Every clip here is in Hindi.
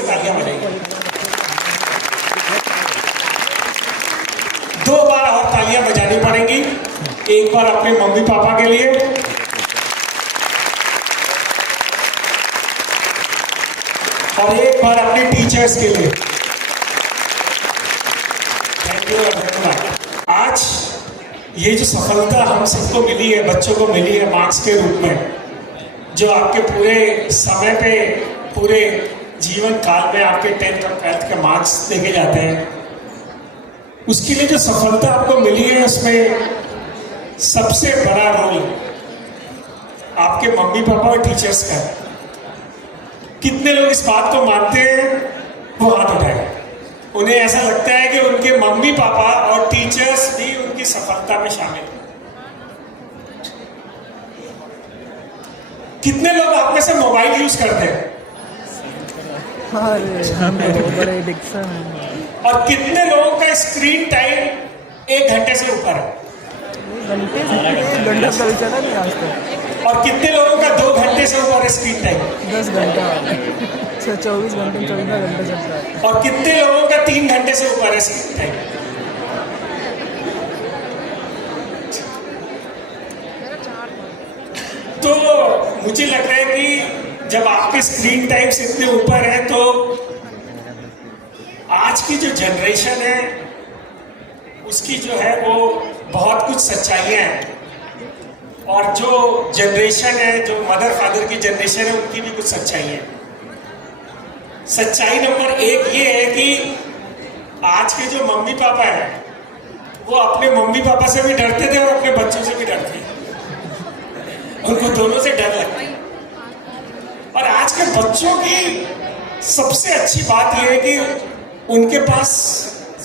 से तालियां बजाइए। 2 बार और तालियां बजानी पड़ेंगी। एक बार अपने मम्मी पापा के लिए और एक बार अपने टीचर्स के लिए। थैंक यू धन्यवाद। आज ये जो सफलता हम सबको मिली है, बच्चों को मिली है मार्क्स के रूप में, जो आपके पूरे समय पे, पूरे जीवन काल में आपके 10th और 12th के मार्क्स देखे जाते हैं, उसके लिए जो सफलता आपको मिली है उसमें सबसे बड़ा रोल आपके मम्मी पापा और टीचर्स का है। कितने लोग इस बात को मानते हैं वो हाथ उठाए। उन्हें ऐसा लगता है कि उनके मम्मी पापा और टीचर्स भी उनकी सफलता में शामिल हैं। कितने लोग आप में से मोबाइल यूज करते हैं? और कितने लोगों का स्क्रीन टाइम 1 घंटे से ऊपर है? और कितने लोगों का 2 घंटे से ऊपर है स्क्रीन टाइम? 10 घंटा 24 घंटे 24 घंटे चलता है। और कितने लोगों का 3 घंटे से ऊपर है स्क्रीन टाइम? तो मुझे लग रहा है कि जब आपके स्क्रीन टाइम से इतने ऊपर है तो आज की जो जनरेशन है उसकी जो है वो बहुत कुछ सच्चाइयां हैं, और जो जनरेशन है, जो मदर फादर की जनरेशन है, उनकी भी कुछ सच्चाई है। सच्चाई नंबर 1 ये है कि आज के जो मम्मी पापा हैं वो अपने मम्मी पापा से भी डरते थे और अपने बच्चों से भी डरते हैं। उनको दोनों से डर लगता है। और आज के बच्चों की सबसे अच्छी बात यह है कि उनके पास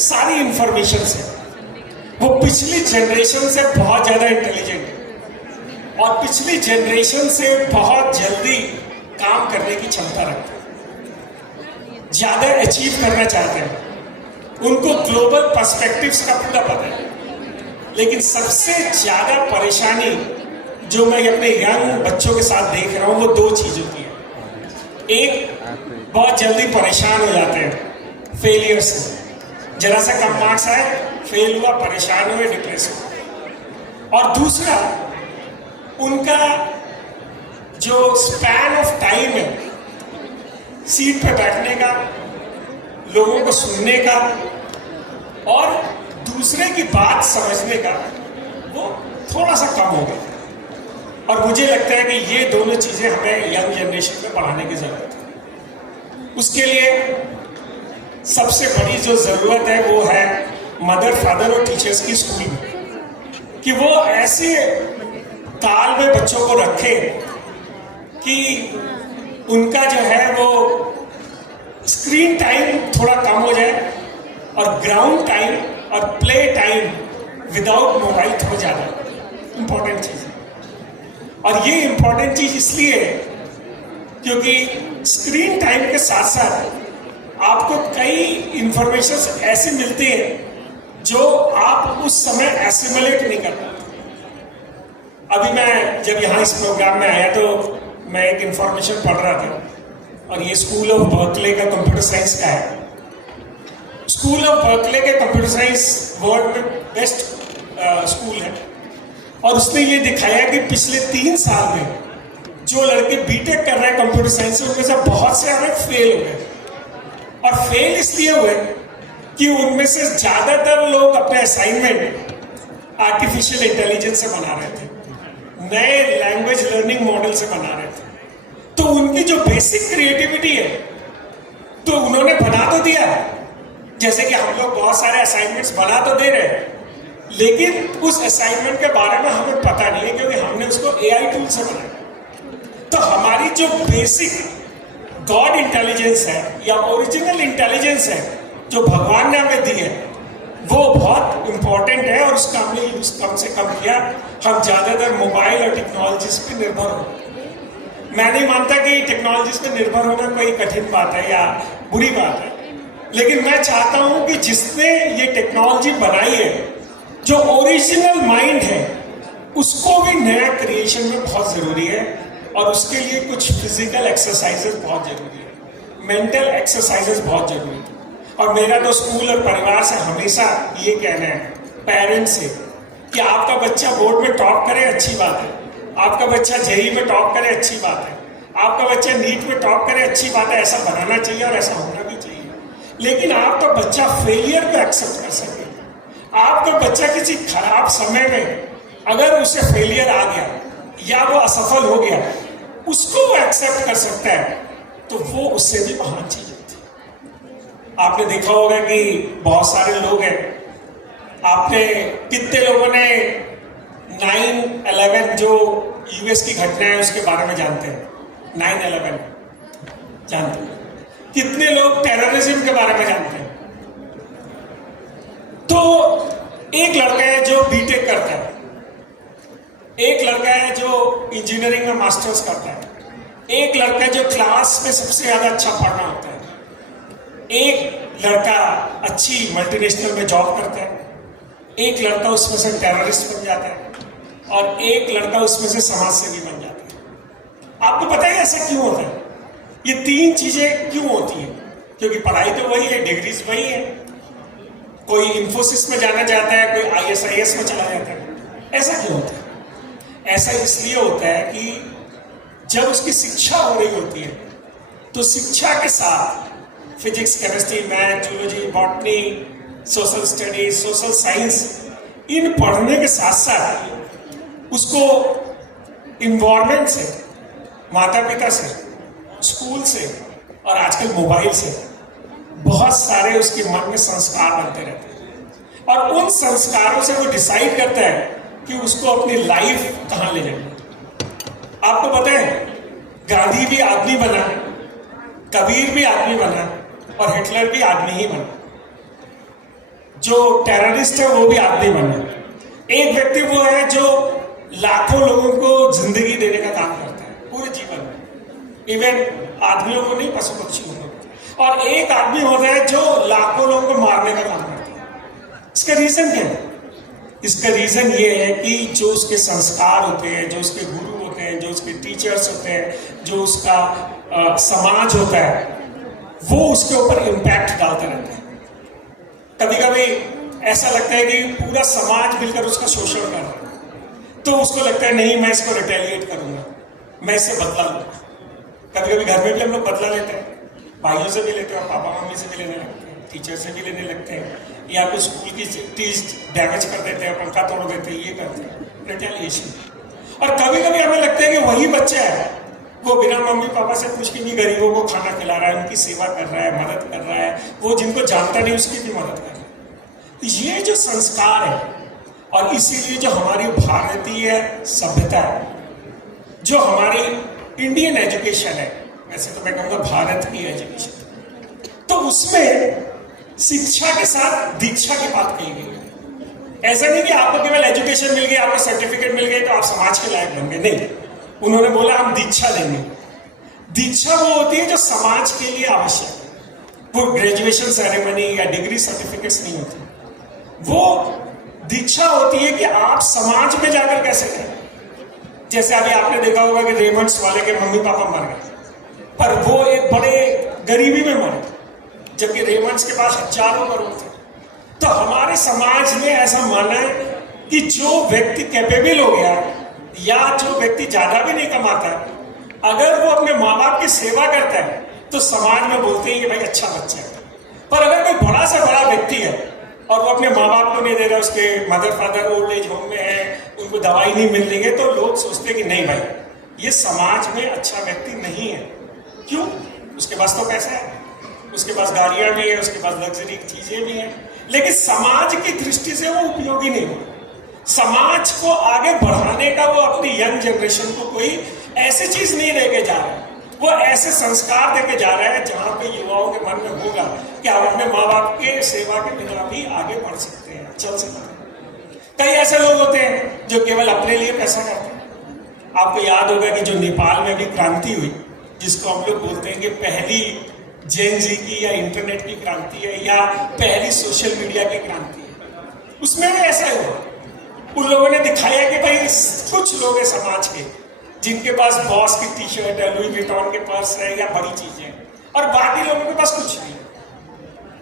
सारी इंफॉर्मेशन है। वो पिछली जनरेशन से बहुत ज्यादा इंटेलिजेंट है और पिछली जनरेशन से बहुत जल्दी काम करने की क्षमता रखते हैं, ज्यादा अचीव करना चाहते हैं। उनको ग्लोबल पर्सपेक्टिव्स का पूरा पता है। लेकिन सबसे ज्यादा परेशानी जो मैं अपने यंग बच्चों के साथ देख रहा हूं वो 2 चीजों की है। एक, बहुत जल्दी परेशान हो जाते हैं फेलियर से। जरा सा कम मार्क्स आए, फेल हुआ, परेशान हुए, डिप्रेस हुआ। और दूसरा, उनका जो स्पैन ऑफ टाइम है सीट पे बैठने का, लोगों को सुनने का और दूसरे की बात समझने का, वो थोड़ा सा कम हो गया। और मुझे लगता है कि ये दोनों चीजें हमें यंग जनरेशन में बढ़ाने की जरूरत है। उसके लिए सबसे बड़ी जो जरूरत है वो है मदर फादर और टीचर्स की स्कूल में, कि वो ऐसे ताल में बच्चों को रखे कि उनका जो है वो स्क्रीन टाइम थोड़ा कम हो जाए और ग्राउंड टाइम और प्ले टाइम विदाउट मोबाइल थोड़ा ज्यादा इंपॉर्टेंट चीज है। और ये इंपॉर्टेंट चीज इसलिए है क्योंकि स्क्रीन टाइम के साथ साथ आपको कई इंफॉर्मेशन ऐसे मिलते हैं जो आप उस समय एसिमुलेट नहीं कर पाते। अभी मैं जब यहाँ इस प्रोग्राम में आया तो मैं एक इंफॉर्मेशन पढ़ रहा था, और ये स्कूल ऑफ बर्कले का कंप्यूटर साइंस का है। स्कूल ऑफ बर्कले के कंप्यूटर साइंस वर्ल्ड में बेस्ट स्कूल है, और उसने ये दिखाया कि पिछले 3 साल में जो लड़के बीटेक कर रहे हैं कंप्यूटर साइंस से, उनमें से बहुत से फेल हो गए। और फेल इसलिए हुए कि उनमें से ज्यादातर लोग अपने असाइनमेंट आर्टिफिशियल इंटेलिजेंस से बना रहे थे, नए लैंग्वेज लर्निंग मॉडल से बना रहे थे। तो उनकी जो बेसिक क्रिएटिविटी है तो उन्होंने बना तो दिया, जैसे कि हम लोग बहुत सारे असाइनमेंट्स बना तो दे रहे हैं, लेकिन उस असाइनमेंट के बारे में हमें पता नहीं है क्योंकि हमने उसको एआई टूल से बनाया। तो हमारी जो बेसिक गॉड इंटेलिजेंस है या ओरिजिनल इंटेलिजेंस है जो भगवान ने हमें दी है, वो बहुत इंपॉर्टेंट है और उसका हमने यूज कम से कम किया। हम ज्यादातर मोबाइल और टेक्नोलॉजीज पे निर्भर हो। मैं नहीं मानता कि टेक्नोलॉजीज पे निर्भर होना कोई कठिन बात है या बुरी बात है, लेकिन मैं चाहता हूं कि जिसने ये टेक्नोलॉजी बनाई है, जो ओरिजिनल माइंड है, उसको भी नया क्रिएशन में बहुत जरूरी है, और उसके लिए कुछ फिजिकल एक्सरसाइजेस बहुत जरूरी है। मेंटल एक्सरसाइजेस बहुत जरूरी है। और मेरा तो स्कूल और परिवार से हमेशा ये कहना है, पेरेंट्स से, कि आपका बच्चा बोर्ड में टॉप करे अच्छी बात है, आपका बच्चा जेई में टॉप करे अच्छी बात है, आपका बच्चा नीट में टॉप करे अच्छी बात है, ऐसा बनाना चाहिए और ऐसा होना भी चाहिए। लेकिन आपका बच्चा फेलियर को एक्सेप्ट कर सके, आपका बच्चा किसी खराब समय में अगर उसे फेलियर आ गया या वो असफल हो गया, उसको वो एक्सेप्ट कर सकता है, तो वो उससे भी महान चीज होती है। आपने देखा होगा कि बहुत सारे लोग हैं, आपने कितने लोगों ने 9/11 जो यूएस की घटना है उसके बारे में जानते हैं? 9/11 जानते हैं? कितने लोग टेररिज्म के बारे में जानते हैं? तो एक लड़का है जो बीटेक करता है, एक लड़का है जो इंजीनियरिंग में मास्टर्स करता है, एक लड़का जो क्लास में सबसे ज्यादा अच्छा पढ़ना होता है, एक लड़का अच्छी मल्टीनेशनल में जॉब करता है, एक लड़का उसमें से टेररिस्ट बन जाता है और एक लड़का उसमें से समाज सेवी बन जाता है। आपको पता है ऐसा क्यों होता है? ये तीन चीजें क्यों होती हैं? क्योंकि पढ़ाई तो वही है, डिग्रीज वही है। कोई इंफोसिस में जाना चाहता है, कोई ISIS में चला जाता है। ऐसा क्यों होता है? ऐसा इसलिए होता है कि जब उसकी शिक्षा हो रही होती है तो शिक्षा के साथ physics, chemistry, math, zoology, botany, social studies, social science, इन पढ़ने के साथ साथ उसको इन्वायरमेंट से, माता पिता से, स्कूल से और आजकल मोबाइल से बहुत सारे उसके मन में संस्कार बनते रहते हैं और उन संस्कारों से वो डिसाइड करता है कि उसको अपनी लाइफ कहां ले जाए। आपको पता है, गांधी भी आदमी बना, कबीर भी आदमी बना और हिटलर भी आदमी ही बना। जो टेररिस्ट है वो भी आदमी बना। एक व्यक्ति वो है जो लाखों लोगों को जिंदगी देने का काम करता है पूरे जीवन में, इवन आदमियों को नहीं, पशु पक्षियों को। और एक आदमी होता है जो लाखों लोगों को मारने का काम करता है। इसका रीजन क्या है? इसका रीजन ये है कि जो उसके संस्कार होते हैं, जो उसके गुरु होते हैं, जो उसके टीचर्स होते हैं, जो उसका समाज होता है, वो उसके ऊपर इम्पैक्ट डालते रहते हैं। कभी कभी ऐसा लगता है कि पूरा समाज मिलकर उसका शोषण कर रहा है, तो उसको लगता है नहीं, मैं इसको रिटेलिएट करूंगा, मैं इससे बदला लूंगा। कभी कभी घर में भी हम लोग बदला लेते हैं, भाइयों से भी लेते हैं, पापा मम्मी से भी लेने लगते हैं, टीचर से भी लेने लगते हैं, या कुछ स्कूल की चीज डैमेज कर देते हैं, पंखा तोड़ देते हैं, ये करते हैं, रिटेलिएशन। और कभी कभी हमें लगता है कि वही बच्चा है, वो बिना मम्मी पापा से पूछ के भी गरीबों को खाना खिला रहा है, उनकी सेवा कर रहा है, मदद कर रहा है, वो जिनको जानता नहीं उसकी भी मदद कर रहा है। ये जो संस्कार है, और इसीलिए जो हमारी भारतीय सभ्यता है, जो हमारी इंडियन एजुकेशन है, वैसे तो मैं कहूँगा भारत की एजुकेशन, तो उसमें शिक्षा के साथ दीक्षा की बात कही गई है। ऐसा नहीं कि आपको केवल एजुकेशन मिल गई, आपको सर्टिफिकेट मिल गई तो आप समाज के लायक बन गए, नहीं। उन्होंने बोला हम दीक्षा देंगे। दीक्षा वो होती है जो समाज के लिए आवश्यक है, वो ग्रेजुएशन सेरेमनी या डिग्री सर्टिफिकेट्स नहीं होती। वो दीक्षा होती है कि आप समाज में जाकर कैसे करें। जैसे अभी आपने देखा होगा कि रेमंड्स वाले के मम्मी पापा मर गए, पर वो एक बड़े गरीबी में मरे, जबकि रेमंड्स के पास हजारों करोड़ थे। तो हमारे समाज में ऐसा मानना है कि जो व्यक्ति कैपेबल हो गया या जो व्यक्ति ज्यादा भी नहीं कमाता है, अगर वो अपने माँ बाप की सेवा करता है तो समाज में बोलते हैं कि भाई अच्छा बच्चा है। पर अगर कोई बड़ा से बड़ा व्यक्ति है और वो अपने माँ बाप को नहीं दे रहा, उसके mother father old age home में है, उनको दवाई नहीं मिल रही है, तो लोग सोचते हैं कि नहीं भाई, ये समाज में अच्छा व्यक्ति नहीं है। क्यों? उसके पास तो पैसा है, उसके पास गाड़ियां भी है, उसके पास लग्जरी चीजें भी हैं, लेकिन समाज की दृष्टि से वो उपयोगी नहीं हो। समाज को आगे बढ़ाने का वो अपनी यंग जनरेशन को कोई ऐसी चीज नहीं देके जा रहा है, वो ऐसे संस्कार देके जा रहा है जहां पे युवाओं के मन में होगा कि आप अपने माँ बाप के सेवा के बिना भी आगे बढ़ सकते हैं, चल सकते हैं। कई ऐसे लोग होते हैं जो केवल अपने लिए पैसा करते हैं। आपको याद होगा कि जो नेपाल में भी क्रांति हुई, जिसको हम लोग बोलते हैं कि पहली जेन जी की या इंटरनेट की क्रांति है या पहली सोशल मीडिया की क्रांति है, उसमें भी ऐसा हुआ। उन लोगों ने दिखाया कि भाई कुछ लोग हैं समाज के जिनके पास बॉस की टी शर्ट है, लुई विटॉन के पर्स है या बड़ी चीजें, और बाकी लोगों के पास कुछ नहीं।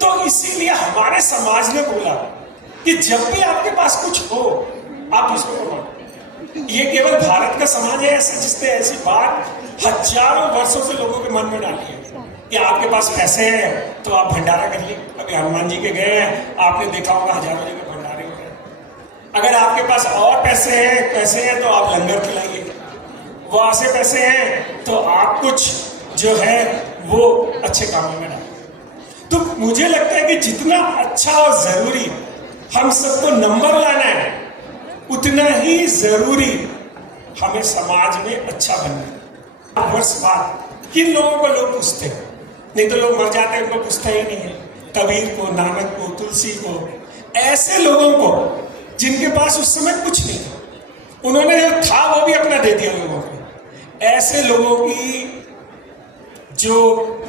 तो इसीलिए हमारे समाज ने बोला कि जब भी आपके पास कुछ हो आप इसको कमाओ। ये केवल भारत का समाज है ऐसा जिसने ऐसी बात हजारों वर्षों से लोगों के मन में डाली है कि आपके पास पैसे हैं तो आप भंडारा करिए। अभी हनुमान जी के गए हैं, आपने देखा होगा हजारों जगह भंडारे हो रहे। अगर आपके पास और पैसे हैं तो आप लंगर खिलाइए। वहां से पैसे हैं तो आप कुछ जो है वो अच्छे कामों में डालें। तो मुझे लगता है कि जितना अच्छा और जरूरी हम सबको नंबर लाना है, उतना ही जरूरी हमें समाज में अच्छा बनना है। वर्ष बाद किन लोगों को लोग पूछते हैं? नहीं तो लोग मर जाते हैं, उनको पूछता ही नहीं है। कबीर को, नानक को, तुलसी को, ऐसे लोगों को जिनके पास उस समय कुछ नहीं था, उन्होंने जो था वो भी अपना दे दिया लोगों को। ऐसे लोगों की जो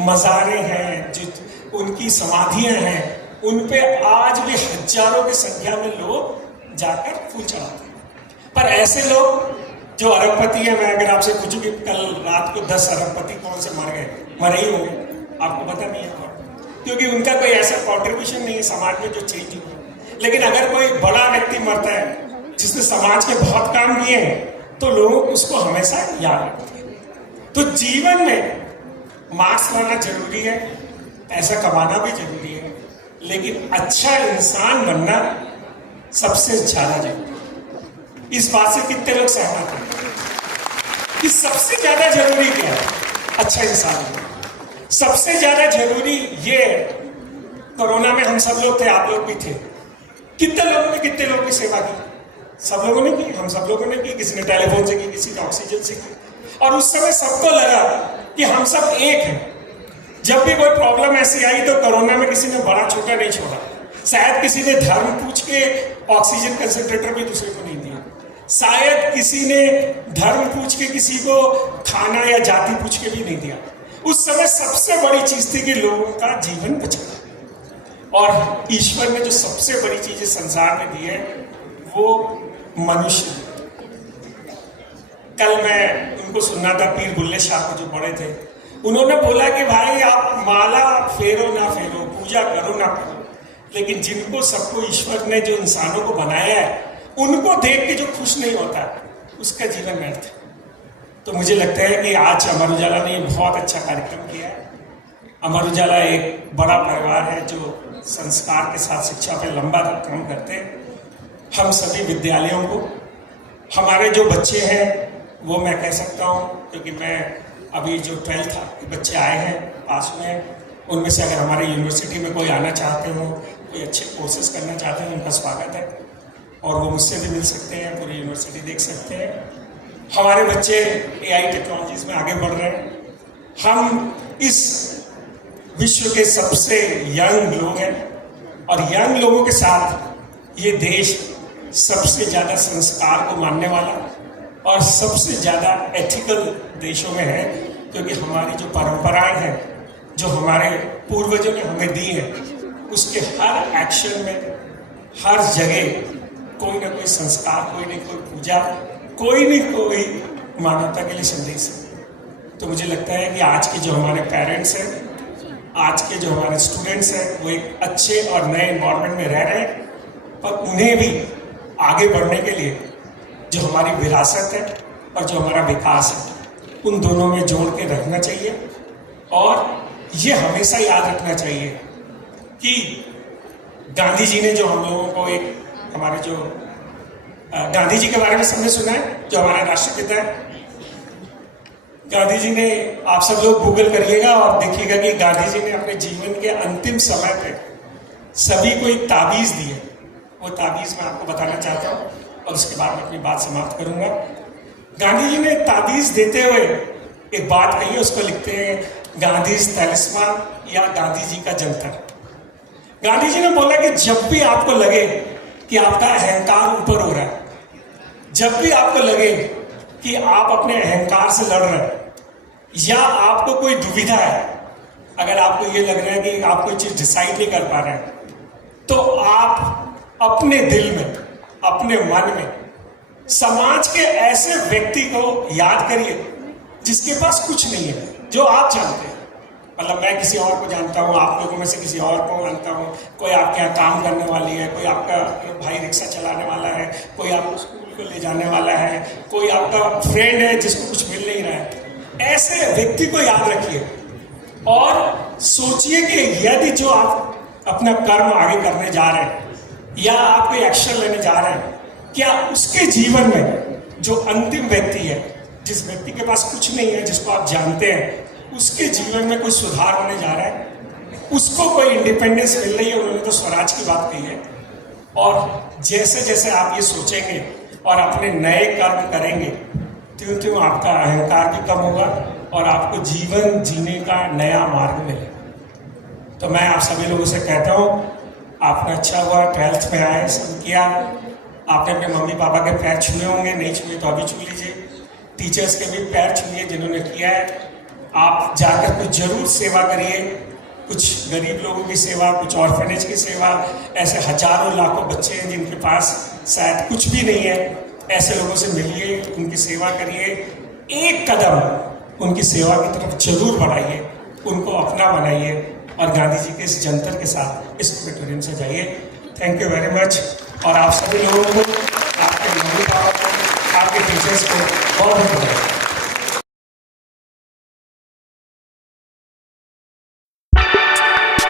मज़ारें हैं, जो उनकी समाधियां हैं, उन पे आज भी हजारों की संख्या में लोग जाकर फूल चढ़ाते हैं। पर ऐसे लोग जो अरबपति हैं, मैं अगर आपसे पूछूं कि कल रात को 10 अरबपति कौन से मर गए, मरे ही होंगे, आपको पता नहीं है, क्योंकि उनका कोई ऐसा कॉन्ट्रीब्यूशन नहीं है समाज में जो चेंज हुआ। लेकिन अगर कोई बड़ा व्यक्ति मरता है जिसने समाज के बहुत काम किए हैं, तो लोग उसको हमेशा याद रखते हैं। तो जीवन में मार्क्स लाना जरूरी है, पैसा कमाना भी जरूरी है, लेकिन अच्छा इंसान बनना सबसे ज्यादा जरूरी है। इस बात से कितने लोग सहमत हैं कि सबसे ज्यादा जरूरी क्या है? अच्छा इंसान बनना सबसे ज्यादा जरूरी। ये कोरोना में हम सब लोग थे, आप लोग भी थे। कितने लोगों की सेवा की? सब लोगों ने की, हम सब लोगों ने की। किसी ने टेलीफोन से की, किसी ने ऑक्सीजन से की। और उस समय सबको लगा कि हम सब एक हैं। जब भी कोई प्रॉब्लम ऐसी आई तो कोरोना में किसी ने बड़ा छोटा नहीं छोड़ा। शायद किसी ने धर्म पूछ के ऑक्सीजन कंसंट्रेटर भी दूसरे को नहीं दिया। शायद किसी ने धर्म पूछ के किसी को खाना या जाति पूछ के भी नहीं दिया। उस समय सबसे बड़ी चीज थी कि लोगों का जीवन बचाना। और ईश्वर ने जो सबसे बड़ी चीज इस संसार में दी है वो मनुष्य। कल मैं उनको सुनना था, पीर बुल्ले शाह को जो बड़े थे, उन्होंने बोला कि भाई आप माला फेरो ना फेरो, पूजा करो ना करो, लेकिन जिनको सबको ईश्वर ने जो इंसानों को बनाया है उनको देख के जो खुश नहीं होता उसका जीवन व्यर्थ है। तो मुझे लगता है कि आज अमर उजाला ने बहुत अच्छा कार्यक्रम किया है। अमर उजाला एक बड़ा परिवार है जो संस्कार के साथ शिक्षा पे लंबा काम करते हैं। हम सभी विद्यालयों को, हमारे जो बच्चे हैं वो मैं कह सकता हूँ, क्योंकि मैं अभी जो 12th के बच्चे आए हैं पास में, उनमें से अगर हमारे यूनिवर्सिटी में कोई आना चाहते हो, कोई अच्छे कोर्सेज करना चाहते हैं, उनका स्वागत है। और वो मुझसे भी मिल सकते हैं, पूरी यूनिवर्सिटी देख सकते हैं। हमारे बच्चे AI टेक्नोलॉजीज में आगे बढ़ रहे हैं। हम इस विश्व के सबसे यंग लोग हैं और यंग लोगों के साथ ये देश सबसे ज़्यादा संस्कार को मानने वाला और सबसे ज़्यादा एथिकल देशों में है, क्योंकि हमारी जो परंपराएं हैं, जो हमारे पूर्वजों ने हमें दी है, उसके हर एक्शन में, हर जगह कोई ना कोई संस्कार, कोई ना कोई पूजा, कोई न कोई मानवता के लिए संदेश है। तो मुझे लगता है कि आज के जो हमारे पेरेंट्स हैं, आज के जो हमारे स्टूडेंट्स हैं, वो एक अच्छे और नए एनवायरनमेंट में रह रहे हैं, पर उन्हें भी आगे बढ़ने के लिए जो हमारी विरासत है और जो हमारा विकास है, उन दोनों में जोड़ के रखना चाहिए। और ये हमेशा याद रखना चाहिए कि गांधी जी ने जो हम लोगों को एक, हमारे जो गांधी जी के बारे में सबने सुना है, जो हमारे राष्ट्रपिता है गांधी जी ने, आप सब लोग गूगल करिएगा और देखिएगा कि गांधी जी ने अपने जीवन के अंतिम समय पे सभी को एक ताबीज दी है। वो ताबीज मैं आपको बताना चाहता हूँ और उसके बाद मैं अपनी बात समाप्त करूंगा। गांधी जी ने ताबीज देते हुए एक बात कही है, उसको लिखते हैं गांधीज तैलिस्मान या गांधी जी का जंतर। गांधी जी ने बोला कि जब भी आपको लगे कि आपका अहंकार ऊपर हो रहा है, जब भी आपको लगे कि आप अपने अहंकार से लड़ रहे हैं या आपको कोई दुविधा है, अगर आपको ये लग रहा है कि आप कोई चीज डिसाइड नहीं कर पा रहे हैं, तो आप अपने दिल में, अपने मन में समाज के ऐसे व्यक्ति को याद करिए जिसके पास कुछ नहीं है, जो आप जानते हैं, मतलब मैं किसी और को जानता हूँ, आप लोगों में से किसी और को जानता हूँ, कोई आपके यहाँ काम करने वाली है, कोई आपका भाई रिक्शा चलाने वाला है, कोई आपको स्कूल को ले जाने वाला है, कोई आपका फ्रेंड है जिसको कुछ मिल नहीं रहा है। ऐसे व्यक्ति को याद रखिए और सोचिए कि यदि जो आप अपना कर्म आगे करने जा रहे हैं या आप कोई एक्शन लेने जा रहे हैं, क्या उसके जीवन में जो अंतिम व्यक्ति है, जिस व्यक्ति के पास कुछ नहीं है, जिसको आप जानते हैं, उसके जीवन में कोई सुधार होने जा रहा है, उसको कोई इंडिपेंडेंस मिल रही है। उन्होंने तो स्वराज की बात कही है। और जैसे जैसे आप ये सोचेंगे और अपने नए कर्म करेंगे, त्यों त्यों आपका अहंकार भी कम होगा और आपको जीवन जीने का नया मार्ग मिलेगा। तो मैं आप सभी लोगों से कहता हूँ, आपने अच्छा हुआ 12th में आए, सब किया। आपने अपने मम्मी पापा के पैर छुए होंगे, नहीं छुए तो अभी छू लीजिए। टीचर्स के भी पैर छुए जिन्होंने किया है। आप जाकर कुछ जरूर सेवा करिए, कुछ गरीब लोगों की सेवा, कुछ ऑर्फनेज की सेवा। ऐसे हजारों लाखों बच्चे हैं जिनके पास शायद कुछ भी नहीं है, ऐसे लोगों से मिलिए, उनकी सेवा करिए। एक कदम उनकी सेवा की तरफ जरूर बढ़ाइए, उनको अपना बनाइए और गांधी जी के इस जंतर के साथ इस ऑडिटोरियम से जाइए। Thank you very much. और आप सभी लोगों को, आपके मम्मी पापा को, आपके टीचर्स को बहुत बहुत धन्यवाद।